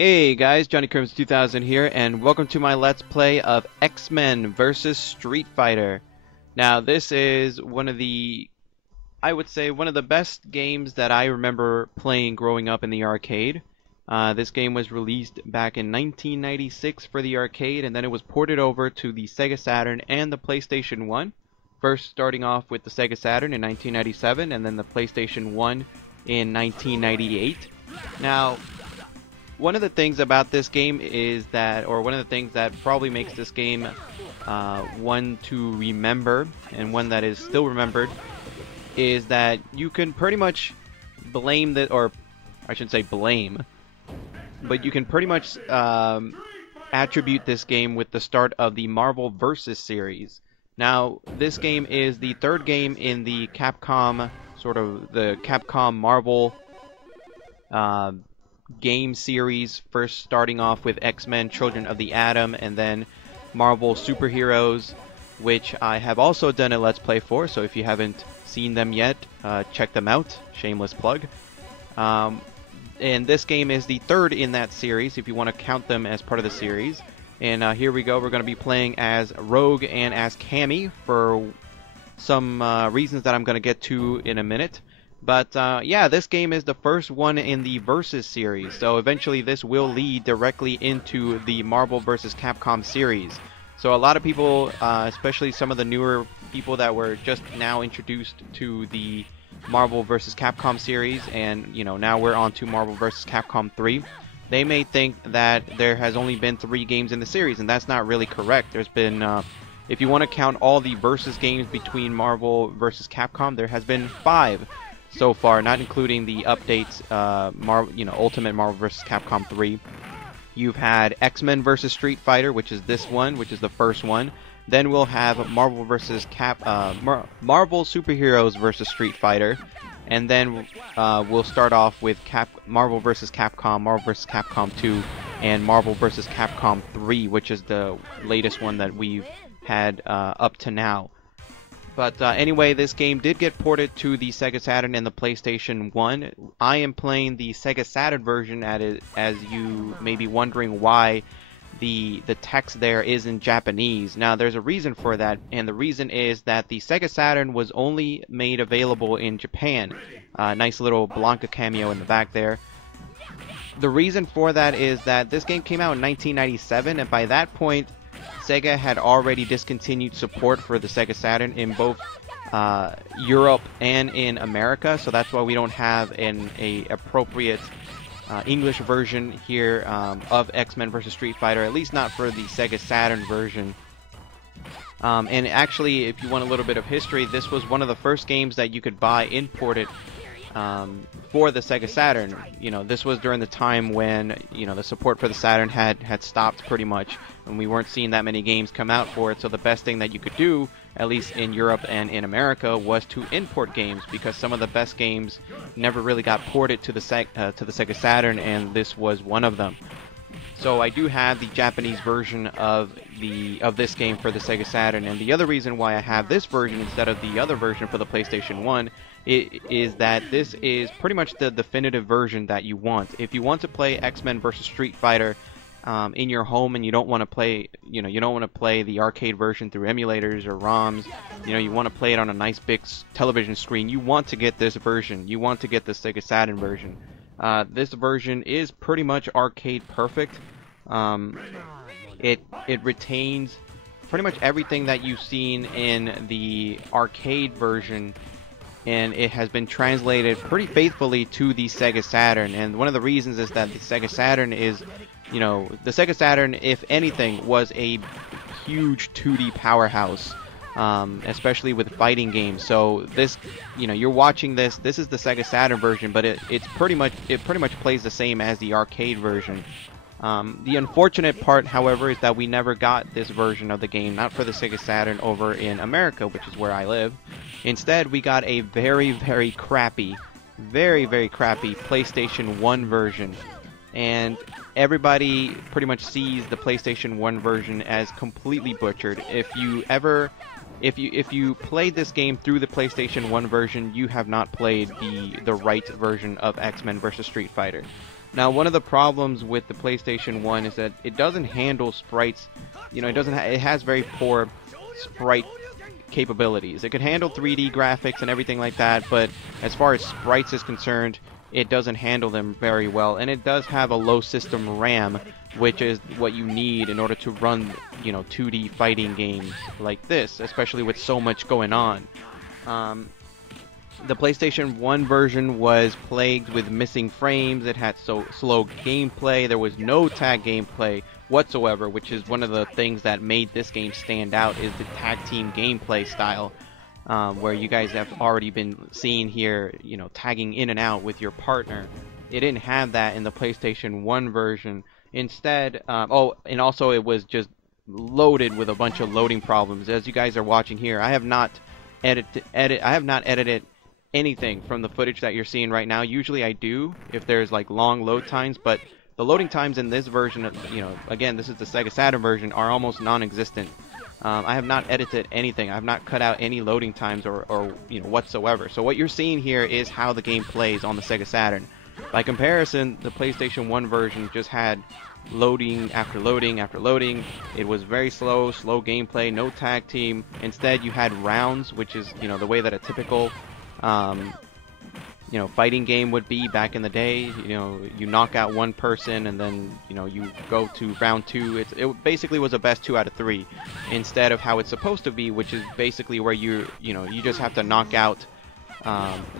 Hey guys, Johnny Crims 2000 here, and welcome to my Let's Play of X-Men vs. Street Fighter. Now, this is I would say, one of the best games that I remember playing growing up in the arcade. This game was released back in 1996 for the arcade, and then it was ported over to the Sega Saturn and the PlayStation 1. First starting off with the Sega Saturn in 1997, and then the PlayStation 1 in 1998. Now, one of the things about this game is that, or one of the things that probably makes this game one to remember, and one that is still remembered, is that you can pretty much blame that, or I shouldn't say blame, but you can pretty much attribute this game with the start of the Marvel vs. series. Now, this game is the third game in the Capcom, the Capcom Marvel game series, first starting off with X-Men Children of the Atom, and then Marvel Superheroes, which I have also done a Let's Play for, so if you haven't seen them yet, check them out. Shameless plug. And this game is the third in that series, if you want to count them as part of the series. And here we go, we're going to be playing as Rogue and as Cammy for some reasons that I'm going to get to in a minute. But yeah, this game is the first one in the Versus series, so eventually this will lead directly into the Marvel vs. Capcom series. So a lot of people, especially some of the newer people that were just now introduced to the Marvel vs. Capcom series, and now we're on to Marvel vs. Capcom 3, they may think that there has only been 3 games in the series, and that's not really correct. There's been, if you want to count all the Versus games between Marvel vs. Capcom, there has been 5. So far, not including the updates, Ultimate Marvel vs. Capcom 3. You've had X-Men vs. Street Fighter, which is this one, which is the first one. Then we'll have Marvel vs. Marvel Superheroes vs. Street Fighter, and then we'll start off with Marvel vs. Capcom, Marvel vs. Capcom 2, and Marvel vs. Capcom 3, which is the latest one that we've had up to now. But anyway, this game did get ported to the Sega Saturn and the PlayStation 1. I am playing the Sega Saturn version, as you may be wondering why the text there is in Japanese. Now, there's a reason for that, and the reason is that the Sega Saturn was only made available in Japan. Nice little Blanca cameo in the back there. The reason for that is that this game came out in 1997, and by that point, Sega had already discontinued support for the Sega Saturn in both Europe and in America, so that's why we don't have an appropriate English version here of X-Men vs. Street Fighter, at least not for the Sega Saturn version. And actually, if you want a little bit of history, this was one of the first games that you could buy imported for the Sega Saturn. This was during the time when the support for the Saturn had stopped pretty much, and we weren't seeing that many games come out for it. So the best thing that you could do, at least in Europe and in America, was to import games, because some of the best games never really got ported to the Sega Saturn, and this was one of them. So I do have the Japanese version of this game for the Sega Saturn, and the other reason why I have this version instead of the other version for the PlayStation 1 is that this is pretty much the definitive version that you want. If you want to play X-Men vs. Street Fighter in your home, and you don't want to play, the arcade version through emulators or ROMs, you want to play it on a nice big television screen, you want to get this version. You want to get the Sega Saturn version. This version is pretty much arcade perfect. It retains pretty much everything that you've seen in the arcade version, and it has been translated pretty faithfully to the Sega Saturn. And one of the reasons is that the Sega Saturn is, the Sega Saturn, if anything, was a huge 2D powerhouse. Especially with fighting games. So this, you're watching this is the Sega Saturn version, but it pretty much plays the same as the arcade version. The unfortunate part, however, is that we never got this version of the game, not for the Sega Saturn, over in America, which is where I live. Instead, we got a very, very crappy PlayStation 1 version. And everybody pretty much sees the PlayStation 1 version as completely butchered. If you played this game through the PlayStation 1 version, you have not played the right version of X-Men vs. Street Fighter. Now, one of the problems with the PlayStation 1 is that it doesn't handle sprites. You know, it has very poor sprite capabilities. It can handle 3D graphics and everything like that, but as far as sprites is concerned, it doesn't handle them very well. And it does have a low system RAM, which is what you need in order to run, you know, 2D fighting games like this, especially with so much going on. The PlayStation 1 version was plagued with missing frames. It had so slow gameplay. There was no tag gameplay whatsoever, which is one of the things that made this game stand out, is the tag team gameplay style, where you guys have already been seeing here, you know, tagging in and out with your partner. It didn't have that in the PlayStation 1 version. Instead, oh, and also it was just loaded with a bunch of loading problems. As you guys are watching here, I have not edited anything from the footage that you're seeing right now. Usually I do if there's like long load times, but the loading times in this version, you know, again, this is the Sega Saturn version, are almost non-existent. I have not edited anything. I have not cut out any loading times or you know, whatsoever. So what you're seeing here is how the game plays on the Sega Saturn. By comparison, the PlayStation 1 version just had loading after loading after loading. It was very slow gameplay, no tag team. Instead, you had rounds, which is, you know, the way that a typical you know, fighting game would be back in the day. You know, you knock out one person and then, you know, you go to round 2. It basically was a best 2 out of 3 instead of how it's supposed to be, which is basically where you know, you just have to knock out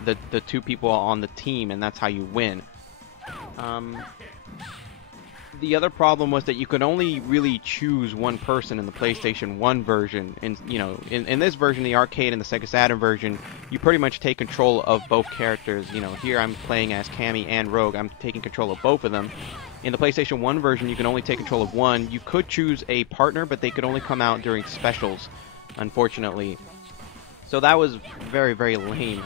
the 2 people on the team, and that's how you win. The other problem was that you could only really choose one person in the PlayStation 1 version. And, you know, in this version, the arcade and the Sega Saturn version, you pretty much take control of both characters. You know, here I'm playing as Cammy and Rogue. I'm taking control of both of them. In the PlayStation 1 version, you can only take control of one. You could choose a partner, but they could only come out during specials, unfortunately. So that was very, very lame.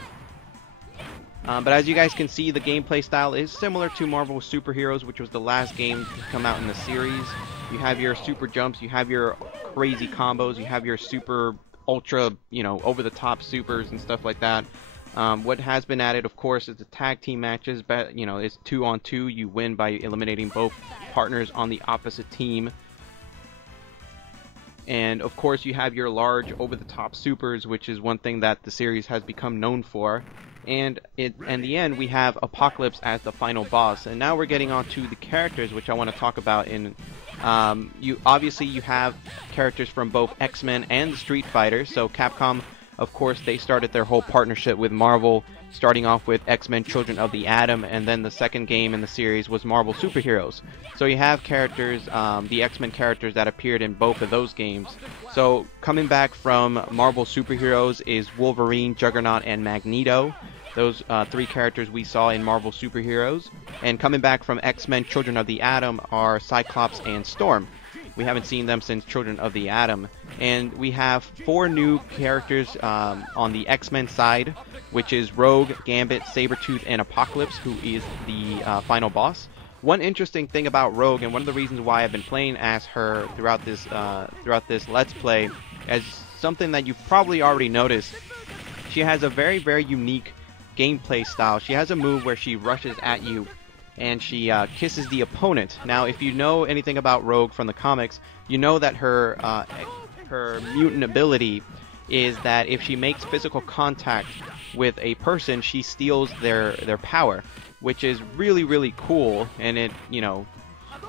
But as you guys can see, the gameplay style is similar to Marvel Super Heroes, which was the last game to come out in the series. You have your super jumps, you have your crazy combos, you have your super ultra, you know, over-the-top supers and stuff like that. What has been added, of course, is the tag team matches. But, you know, it's 2-on-2. You win by eliminating both partners on the opposite team. And of course, you have your large over-the-top supers, which is one thing that the series has become known for. And in the end, we have Apocalypse as the final boss. And now we're getting on to the characters, which I want to talk about. You have characters from both X-Men and the Street Fighter. So Capcom, of course, they started their whole partnership with Marvel, starting off with X-Men Children of the Atom, and then the second game in the series was Marvel Super Heroes. So you have characters, the X-Men characters that appeared in both of those games. So coming back from Marvel Super Heroes is Wolverine, Juggernaut, and Magneto. Those 3 characters we saw in Marvel Super Heroes. And coming back from X-Men Children of the Atom are Cyclops and Storm. We haven't seen them since Children of the Atom. And we have 4 new characters on the X-Men side, which is Rogue, Gambit, Sabretooth, and Apocalypse, who is the final boss. One interesting thing about Rogue, and one of the reasons why I've been playing as her throughout this Let's Play, as something that you've probably already noticed, she has a very, very unique gameplay style. She has a move where she rushes at you and she kisses the opponent. Now, if you know anything about Rogue from the comics, you know that her mutant ability is that if she makes physical contact with a person, she steals their power, which is really, really cool. And it, you know,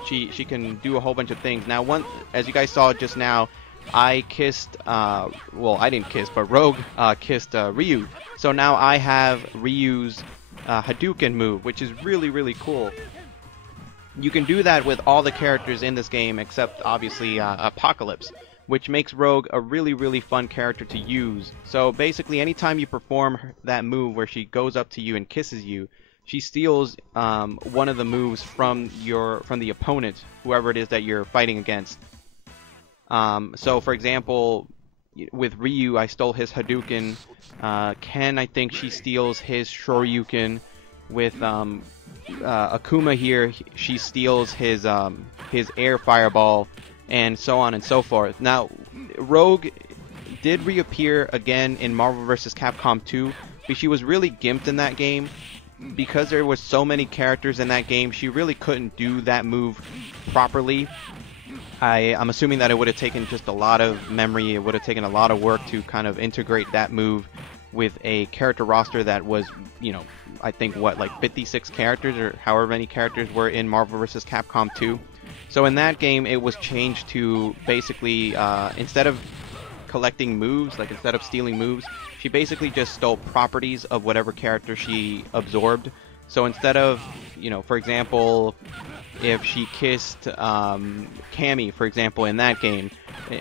she can do a whole bunch of things. Now, as you guys saw just now, I kissed, well, I didn't kiss, but Rogue kissed Ryu. So now I have Ryu's Hadouken move, which is really, really cool. You can do that with all the characters in this game except, obviously, Apocalypse, which makes Rogue a really, really fun character to use. So basically, anytime you perform that move where she goes up to you and kisses you, she steals one of the moves from the opponent, whoever it is that you're fighting against. So, for example, with Ryu, I stole his Hadouken. Ken, I think she steals his Shoryuken. With Akuma here, she steals his air fireball, and so on and so forth. Now, Rogue did reappear again in Marvel vs. Capcom 2, but she was really gimped in that game. because there was so many characters in that game, she really couldn't do that move properly. I'm assuming that it would have taken just a lot of memory, it would have taken a lot of work to kind of integrate that move with a character roster that was, you know, I think what, like 56 characters or however many characters were in Marvel vs. Capcom 2. So in that game, it was changed to basically, instead of collecting moves, like instead of stealing moves, she basically just stole properties of whatever character she absorbed. So instead of, you know, for example, if she kissed Cammy, for example, in that game,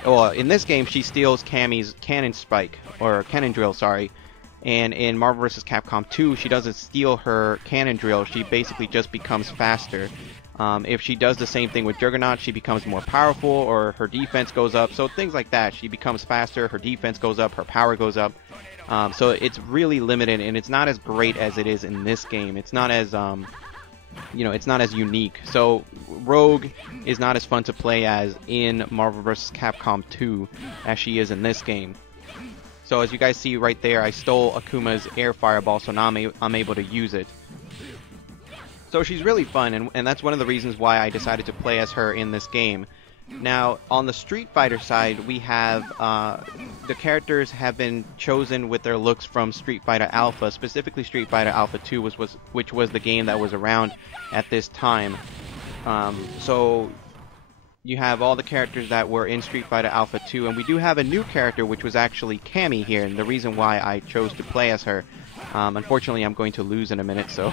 well, in this game she steals Cammy's cannon spike, or cannon drill, sorry. And in Marvel vs. Capcom 2, she doesn't steal her cannon drill, she basically just becomes faster. If she does the same thing with Juggernaut, she becomes more powerful, or her defense goes up. So things like that. She becomes faster, her defense goes up, her power goes up. So it's really limited, and it's not as great as it is in this game. It's not as, you know, it's not as unique. So Rogue is not as fun to play as in Marvel vs. Capcom 2 as she is in this game. So as you guys see right there, I stole Akuma's air fireball, so now I'm able to use it. So she's really fun, and that's one of the reasons why I decided to play as her in this game. Now, on the Street Fighter side, we have, the characters have been chosen with their looks from Street Fighter Alpha, specifically Street Fighter Alpha 2, which was the game that was around at this time. So you have all the characters that were in Street Fighter Alpha 2, and we do have a new character, which was actually Cammy here, and the reason why I chose to play as her. Unfortunately, I'm going to lose in a minute, so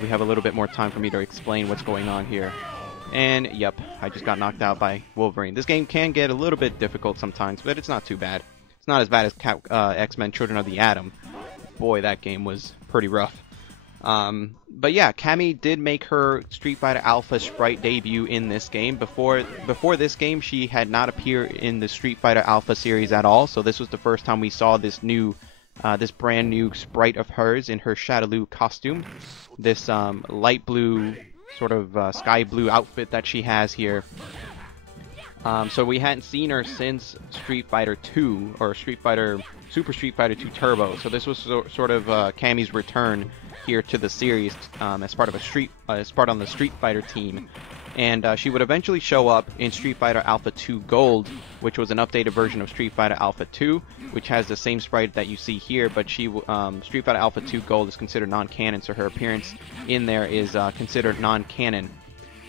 we have a little bit more time for me to explain what's going on here. And, yep, I just got knocked out by Wolverine. This game can get a little bit difficult sometimes, but it's not too bad. It's not as bad as X-Men Children of the Atom. Boy, that game was pretty rough. But yeah, Cammy did make her Street Fighter Alpha sprite debut in this game. Before this game, she had not appeared in the Street Fighter Alpha series at all, so this was the first time we saw this new, this brand new sprite of hers in her Shadaloo costume. This light blue, sort of sky blue outfit that she has here. So we hadn't seen her since Street Fighter 2, or Super Street Fighter 2 Turbo. So this was sort of Cammy's return here to the series as part of on the Street Fighter team. And she would eventually show up in Street Fighter Alpha 2 Gold, which was an updated version of Street Fighter Alpha 2, which has the same sprite that you see here, but Street Fighter Alpha 2 Gold is considered non-canon, so her appearance in there is considered non-canon.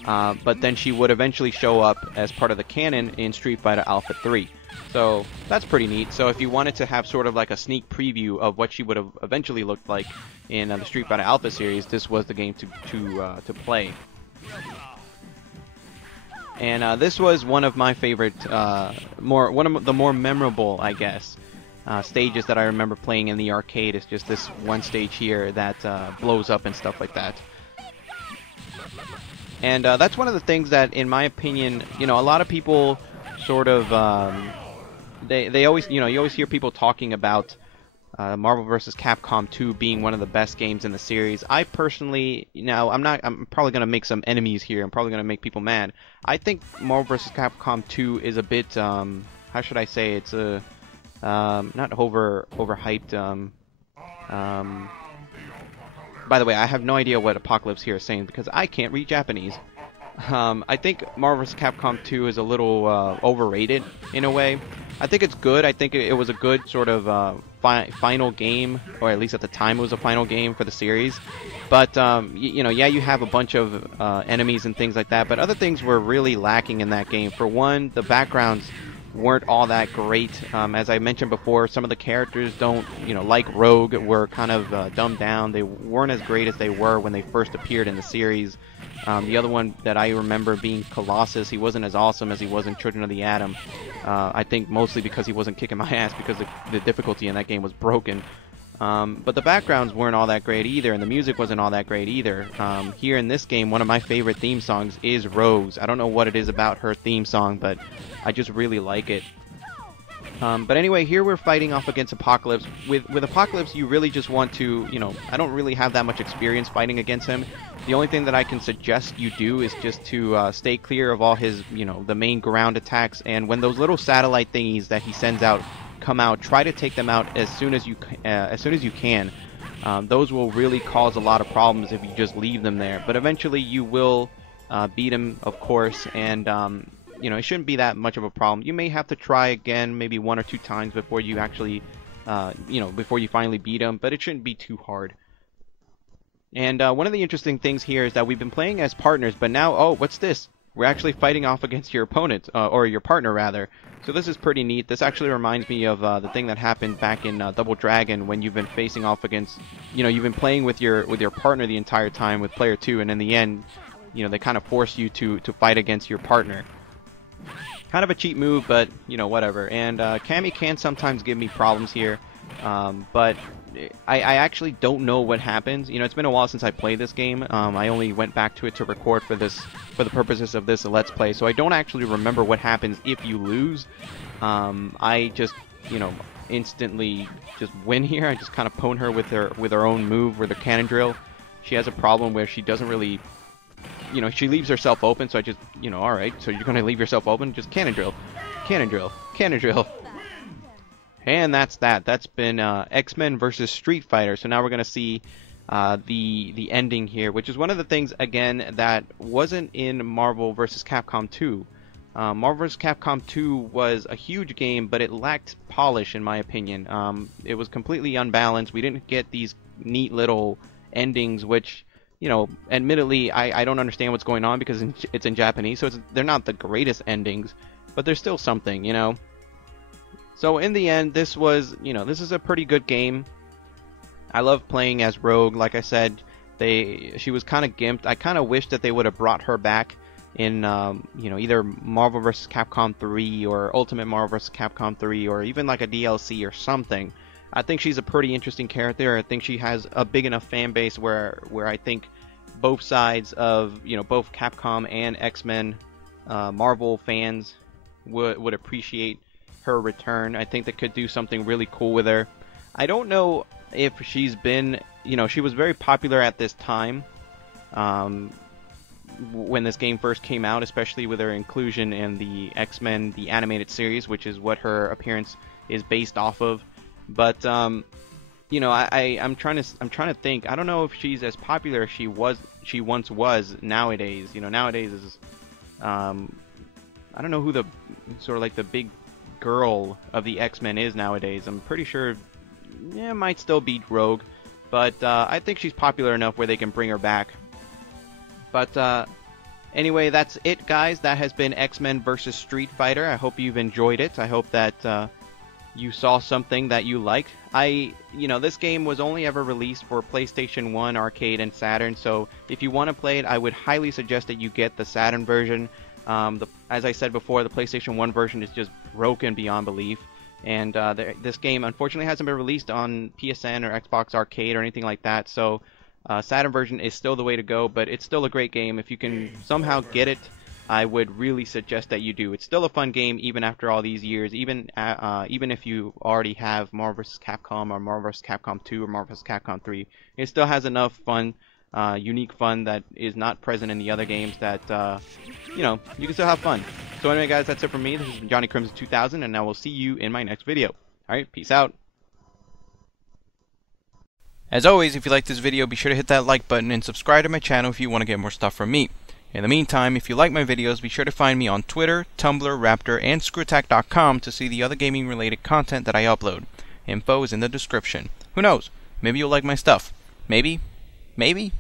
But then she would eventually show up as part of the canon in Street Fighter Alpha 3. So that's pretty neat. So if you wanted to have sort of like a sneak preview of what she would have eventually looked like in the Street Fighter Alpha series, this was the game to play. And this was one of my favorite, one of the more memorable, I guess, stages that I remember playing in the arcade. Is just this one stage here that blows up and stuff like that. And that's one of the things that, in my opinion, you know, a lot of people sort of, they always, you know, you always hear people talking about Marvel vs. Capcom 2 being one of the best games in the series. I personally, you know, I'm probably going to make some enemies here. I'm probably going to make people mad. I think Marvel vs. Capcom 2 is a bit, how should I say, it's a, not overhyped, by the way, I have no idea what Apocalypse here is saying because I can't read Japanese. I think Marvel vs. Capcom 2 is a little overrated in a way. I think it's good. I think it was a good sort of final game, or at least at the time it was a final game for the series. But, you know, yeah, you have a bunch of enemies and things like that, but other things were really lacking in that game. For one, the backgrounds weren't all that great. As I mentioned before, some of the characters like Rogue, were kind of dumbed down. They weren't as great as they were when they first appeared in the series. The other one that I remember being Colossus. He wasn't as awesome as he was in Children of the Atom. I think mostly because he wasn't kicking my ass because the difficulty in that game was broken. But the backgrounds weren't all that great either, and the music wasn't all that great either. Here in this game, one of my favorite theme songs is Rogue's. I don't know what it is about her theme song, but I just really like it. But anyway, here we're fighting off against Apocalypse. With Apocalypse, you really just want to, you know, I don't really have that much experience fighting against him. The only thing that I can suggest you do is just to stay clear of all his, you know, the main ground attacks. And when those little satellite thingies that he sends out come out, try to take them out as soon as you can. those will really cause a lot of problems if you just leave them there. But eventually you will beat him, of course, and you know, it shouldn't be that much of a problem. You may have to try again maybe 1 or 2 times before you actually, you know, before you finally beat him, but it shouldn't be too hard. And one of the interesting things here is that we've been playing as partners, but now, oh, what's this? We're actually fighting off against your opponent, or your partner rather. So this is pretty neat. This actually reminds me of the thing that happened back in Double Dragon, when you've been facing off against, you know, you've been playing with your partner the entire time with player 2, and in the end, you know, they kind of force you to fight against your partner. Kind of a cheap move, but you know, whatever. And Cammy can sometimes give me problems here, but I actually don't know what happens. You know, it's been a while since I played this game. I only went back to it to record for the purposes of this Let's Play, so I don't actually remember what happens if you lose. I just, you know, instantly just win here. I just kind of pwn her with her own move, with her cannon drill. She has a problem where she doesn't really, you know, she leaves herself open, so I just, you know, alright, so you're gonna leave yourself open, just cannon drill, cannon drill, cannon drill. And that's that. That's been X-Men versus Street Fighter. So now we're gonna see the ending here, which is one of the things, again, that wasn't in Marvel vs. Capcom 2. Marvel vs. Capcom 2 was a huge game, but it lacked polish, in my opinion. It was completely unbalanced. We didn't get these neat little endings, which, you know, admittedly, I don't understand what's going on because it's in Japanese, so they're not the greatest endings, but there's still something, you know. So in the end, this was, you know, this is a pretty good game. I love playing as Rogue. Like I said, she was kind of gimped. I kind of wish that they would have brought her back in, you know, either Marvel vs. Capcom 3 or Ultimate Marvel vs. Capcom 3, or even like a DLC or something. I think she's a pretty interesting character. I think she has a big enough fan base where I think both sides of, you know, both Capcom and X-Men Marvel fans would appreciate her return. I think they could do something really cool with her. I don't know if she's been, you know, she was very popular at this time when this game first came out, especially with her inclusion in the X-Men, the animated series, which is what her appearance is based off of. But you know, I'm trying to think. I don't know if she's as popular as she once was nowadays. You know, nowadays is I don't know who the sort of like the big girl of the X-Men is nowadays. I'm pretty sure, yeah, it might still be Rogue, but I think she's popular enough where they can bring her back. But anyway, that's it, guys. That has been X-Men vs. Street Fighter. I hope you've enjoyed it. I hope that you saw something that you liked. You know, this game was only ever released for PlayStation 1, Arcade, and Saturn, so if you want to play it, I would highly suggest that you get the Saturn version. As I said before, the PlayStation 1 version is just broken beyond belief, and this game unfortunately hasn't been released on PSN or Xbox Arcade or anything like that, so Saturn version is still the way to go, but it's still a great game. If you can somehow get it, I would really suggest that you do. It's still a fun game even after all these years, even if you already have Marvel vs. Capcom or Marvel vs. Capcom 2 or Marvel vs. Capcom 3. It still has enough fun, unique fun that is not present in the other games that, you know, you can still have fun. So anyway, guys, that's it for me. This is Johnny Crimson 2000, and I will see you in my next video. Alright, peace out. As always, if you liked this video, be sure to hit that like button and subscribe to my channel if you want to get more stuff from me. In the meantime, if you like my videos, be sure to find me on Twitter, Tumblr, Raptr, and Screwattack.com to see the other gaming-related content that I upload. Info is in the description. Who knows? Maybe you'll like my stuff. Maybe. Maybe.